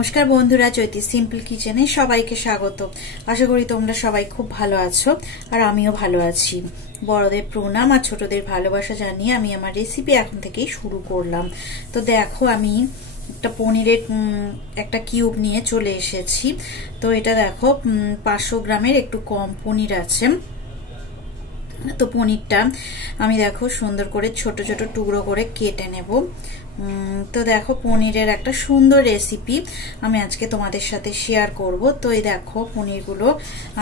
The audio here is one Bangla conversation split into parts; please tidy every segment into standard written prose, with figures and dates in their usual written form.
নমস্কার বন্ধুরা, জ্যোতি সিম্পল কিচেনে সবাইকে স্বাগত। আশা করি তোমরা সবাই খুব ভালো আছো আর আমিও ভালো আছি। বড়দের প্রণাম আর ছোটদের ভালোবাসা জানিয়ে আমি আমার রেসিপি এখন থেকেই শুরু করলাম। তো দেখো, আমি একটা পনিরের একটা কিউব নিয়ে চলে এসেছি। তো এটা দেখো 500 গ্রামের একটু কম পনির আছে। তো পনিরটা আমি দেখো সুন্দর করে ছোট ছোট টুকরো করে কেটে নেব। তো দেখো, পনিরের একটা সুন্দর রেসিপি আমি আজকে তোমাদের সাথে শেয়ার করব। তো এই দেখো, পনিরগুলো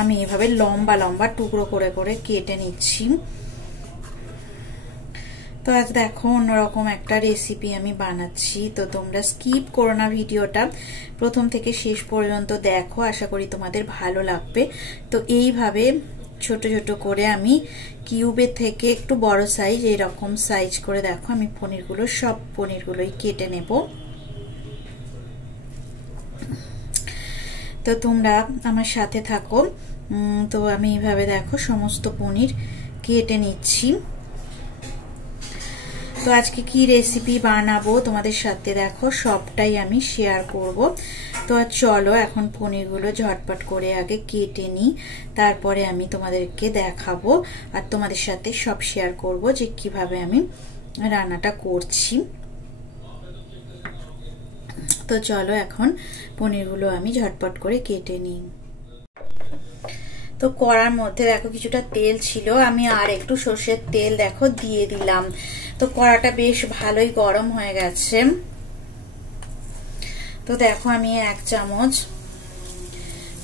আমি এভাবে লম্বা লম্বা টুকরো করে করে কেটে নিচ্ছি। তো আজ দেখো অন্যরকম একটা রেসিপি আমি বানাচ্ছি। তো তোমরা স্কিপ করো না, ভিডিওটা প্রথম থেকে শেষ পর্যন্ত দেখো, আশা করি তোমাদের ভালো লাগবে। তো এইভাবে ছোট ছোট করে আমি কিউবের থেকে একটু বড় সাইজ, এরকম সাইজ করে দেখো আমি সব পনিরগুলোই কেটে নেব। তো তোমরা আমার সাথে থাকো। তো আমি এইভাবে দেখো সমস্ত পনির কেটে নিচ্ছি। তো আজকে কি রেসিপি বানাবো তোমাদের সাথে দেখো সবটাই আমি শেয়ার করব। তো চলো এখন পনিরগুলো ঝটপট করে আগে কেটে নিই, তারপরে আমি তোমাদেরকে দেখাবো আর তোমাদের সাথে সব শেয়ার করব যে কিভাবে আমি রান্নাটা করছি। তো চলো এখন পনিরগুলো আমি ঝটপট করে কেটে নিই। তো কড়ার মধ্যে দেখো কিছুটা তেল ছিল, আমি আর একটু সর্ষের তেল দেখো দিয়ে দিলাম। তো কড়াটা বেশ ভালোই গরম হয়ে গেছে। তো দেখো আমি 1 চামচ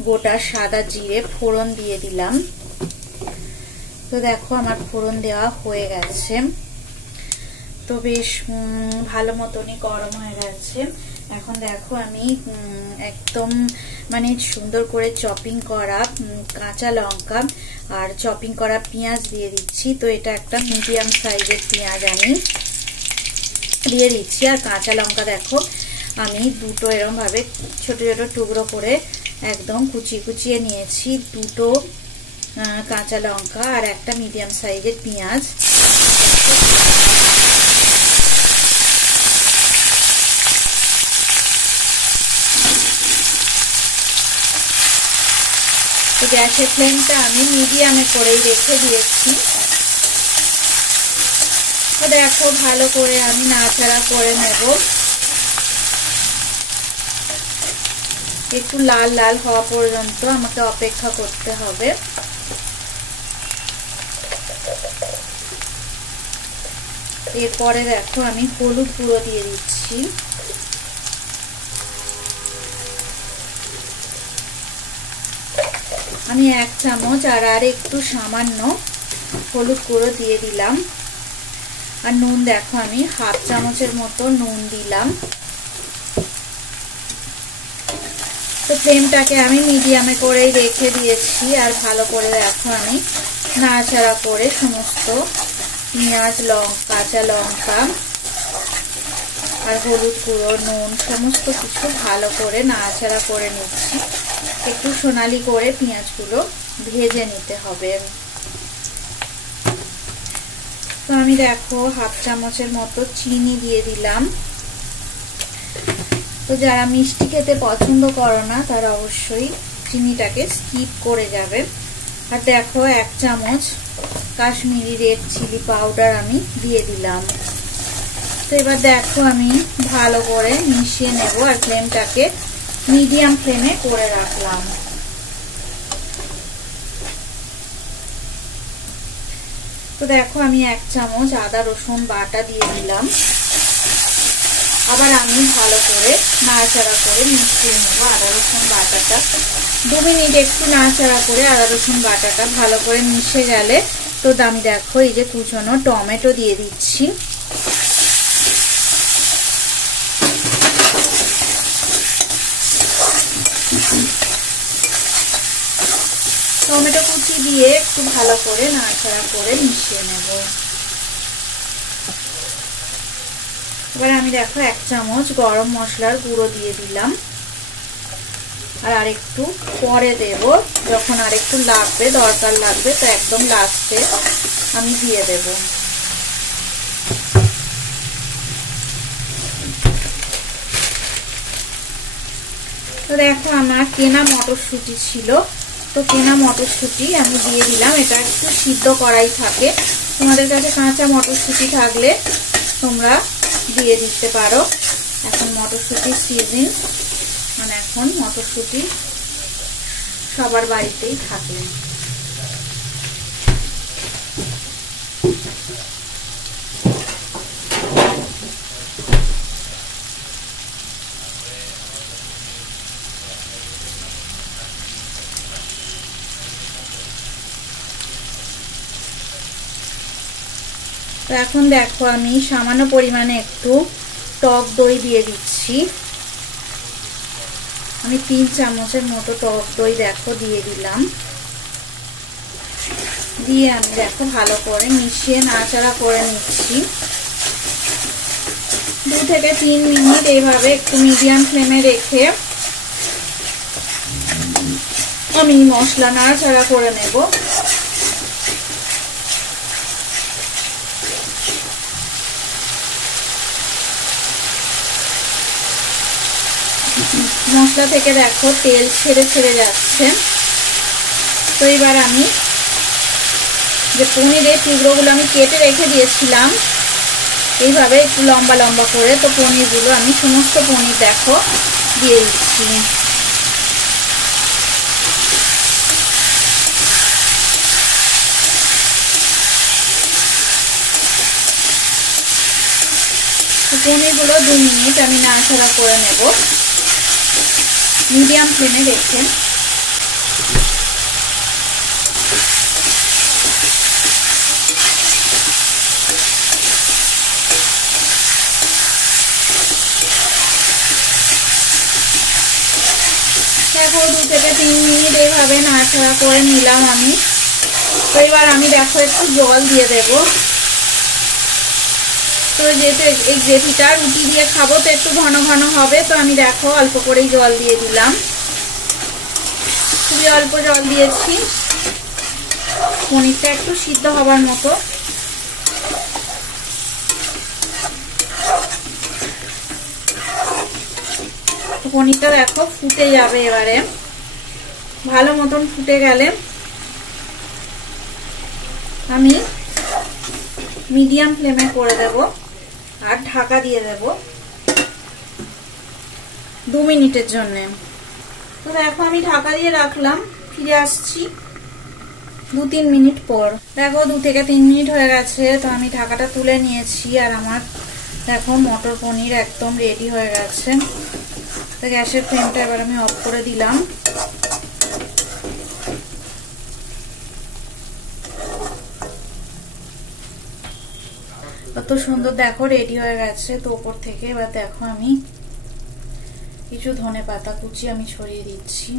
গোটা সাদা জিরে ফোড়ন দিয়ে দিলাম। তো দেখো আমার ফোড়ন দেওয়া হয়ে গেছে। তো বেশ ভালো মতনই গরম হয়ে গেছে। এখন দেখো আমি একদম সুন্দর করে চপিং করা কাঁচা লঙ্কা আর চপিং করা পেঁয়াজ দিয়ে দিচ্ছি। তো এটা একটা মিডিয়াম সাইজের পেঁয়াজ আমি দিয়ে দিচ্ছি। আর কাঁচা লঙ্কা দেখো আমি দুটো এরকম ভাবে ছোট ছোট টুকরো করে একদম কুচিয়ে নিয়েছি। দুটো কাঁচা লঙ্কা আর একটা মিডিয়াম সাইজের পেঁয়াজ। তো গ্যাসের ফ্লেমটা আমি মিডিয়ামে করেই রেখে দিয়েছি। তো দেখো ভালো করে আমি নাড়াচাড়া করে নেব। একটু লাল লাল হওয়া পর্যন্ত আমাকে অপেক্ষা করতে হবে। এরপরে দেখো আমি হলুদ গুঁড়ো দিয়ে দিচ্ছি। আমি 1 চামচ আর একটু সামান্য হলুদ গুঁড়ো দিয়ে দিলাম। আর নুন দেখো আমি 1/2 চামচের মতো নুন দিলাম। তো ফ্লেমটাকে আমি মিডিয়ামে করেই রেখে দিয়েছি। আর ভালো করে দেখো আমি নাড়াচাড়া করে সমস্ত পেঁয়াজ, কাঁচা লঙ্কা আর হলুদ গুঁড়ো, নুন সমস্ত কিছু ভালো করে নাড়াচাড়া করে নিচ্ছি। একটু সোনালি করে পেঁয়াজগুলো ভেজে নিতে হবে। তো আমি দেখো 1/2 চামচের মতো চিনি দিয়ে দিলাম। তো যারা মিষ্টি খেতে পছন্দ করো না তারা অবশ্যই চিনিটাকে স্কিপ করে যাবে। আর দেখো 1 চামচ কাশ্মীরি রেড চিলি পাউডার আমি দিয়ে দিলাম। তো এবার দেখো আমি ভালো করে মিশিয়ে নেব আর ফ্লেমটাকে মিডিয়াম ফ্লেমে করে রাখলাম। তো দেখো আমি 1 চামচ আদা রসুন বাটা দিয়ে দিলাম। আবার আমি ভালো করে নাড়াচাড়া করে মিশিয়ে নেব আদা রসুন বাটাটা। 2 মিনিট একটু নাড়াচাড়া করে আদা রসুন বাটাটা ভালো করে মিশে গেলে তো আমি দেখো এই যে কুচনো টমেটো দিয়ে দিচ্ছি। টমেটো কুচি দিয়ে একটু ভালো করে নাড়াচাড়া করে মিশিয়ে নেব। এবার আমি দেখো 1 চামচ গরম মশলার গুঁড়ো দিয়ে দিলাম। আর আরেকটু পরে দেব, যখন আরেকটু দরকার লাগবে তো একদম লাস্টে আমি দিয়ে দেব। তো দেখো আমার কেনা মটরশুঁটি ছিল, তো কেনা মটরশুঁটি আমি দিয়ে দিলাম। এটা একটু সিদ্ধ করাই থাকে, তোমাদের কাছে কাঁচা মটরশুঁটি থাকলে তোমরা দিয়ে দিতে পারো। এখন মটরশুঁটির সিজন, মানে এখন মটরশুঁটি সবার বাড়িতেই থাকে। তো এখন দেখো আমি সামান্য পরিমাণে একটু টক দই দিয়ে দিচ্ছি। আমি 3 চামচের মতো টক দই দেখো দিয়ে দিলাম। দিয়ে আমি দেখো ভালো করে মিশিয়ে নাড়াচাড়া করে নিচ্ছি। 2 থেকে 3 মিনিট এইভাবে একটু মিডিয়াম ফ্লেমে রেখে আমি মশলা নাড়াচাড়া করে নেব। মশলা থেকে দেখো তেল ছেড়ে যাচ্ছে। তো এবার আমি যে পনিরের টুকরোগুলো আমি কেটে রেখে দিয়েছিলাম এইভাবে একটু লম্বা লম্বা করে, তো পনিরগুলো আমি সমস্ত পনির দেখো দিয়ে দিচ্ছি। পনিরগুলো 2 মিনিট আমি নাড়াচাড়া করে নেব মিডিয়াম ফ্লেমে রেখে। দেখো 2 থেকে 3 মিনিট এইভাবে নাড়াচাড়া করে নিলাম আমি। তো এবার আমি দেখো একটু জল দিয়ে দেব। তো যেহেতু এই গ্রেভিটা রুটি দিয়ে খাবো তো একটু ঘন ঘন হবে, তো আমি দেখো অল্প করেই জল দিয়ে দিলাম। খুবই অল্প জল দিয়েছি, পনিরটা একটু সিদ্ধ হবার মতো। পনিরটা দেখো ফুটে যাবে, এবারে ভালো মতন ফুটে গেলে আমি মিডিয়াম ফ্লেমে করে দেব আর ঢাকা দিয়ে দেব 2 মিনিটের জন্য। তো দেখো আমি ঢাকা দিয়ে রাখলাম, ফিরে আসছি 2-3 মিনিট পর। দেখো 2 থেকে 3 মিনিট হয়ে গেছে, তো আমি ঢাকাটা তুলে নিয়েছি আর আমার দেখো মটর পনির একদম রেডি হয়ে গেছে। তো গ্যাসের ফ্লেমটা এবার আমি অফ করে দিলাম। কত সুন্দর দেখো রেডি হয়ে গেছে। তো উপর থেকে এবার দেখো আমি কিছু ধনেপাতা কুচি আমি ছড়িয়ে দিচ্ছি।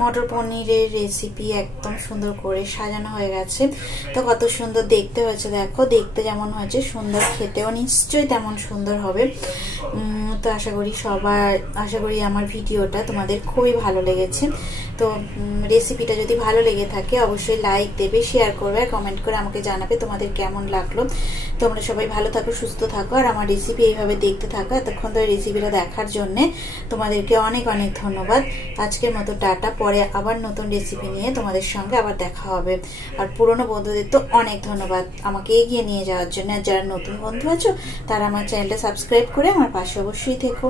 মটর পনিরের রেসিপি একদম সুন্দর করে সাজানো হয়ে গেছে। তো কত সুন্দর দেখতে হয়েছে দেখো, দেখতে যেমন হয়েছে সুন্দর, খেতেও নিশ্চয়ই তেমন সুন্দর হবে। তো আশা করি আমার ভিডিওটা তোমাদের খুবই ভালো লেগেছে। তো রেসিপিটা যদি ভালো লেগে থাকে অবশ্যই লাইক দেবে, শেয়ার করবে, কমেন্ট করে আমাকে জানাবে তোমাদের কেমন লাগলো। তোমরা সবাই ভালো থাকো, সুস্থ থাকো, আর আমার রেসিপি এইভাবে দেখতে থাকো। এতক্ষণ ধরে রেসিপিটা দেখার জন্য তোমাদেরকে অনেক অনেক ধন্যবাদ। আজকের মতো টাটা, পরে আবার নতুন রেসিপি নিয়ে তোমাদের সঙ্গে আবার দেখা হবে। আর পুরনো বন্ধুদের তো অনেক ধন্যবাদ আমাকে এগিয়ে নিয়ে যাওয়ার জন্য। আর যারা নতুন বন্ধু আছো তারা আমার চ্যানেলটা সাবস্ক্রাইব করে আমার পাশে অবশ্যই থেকো।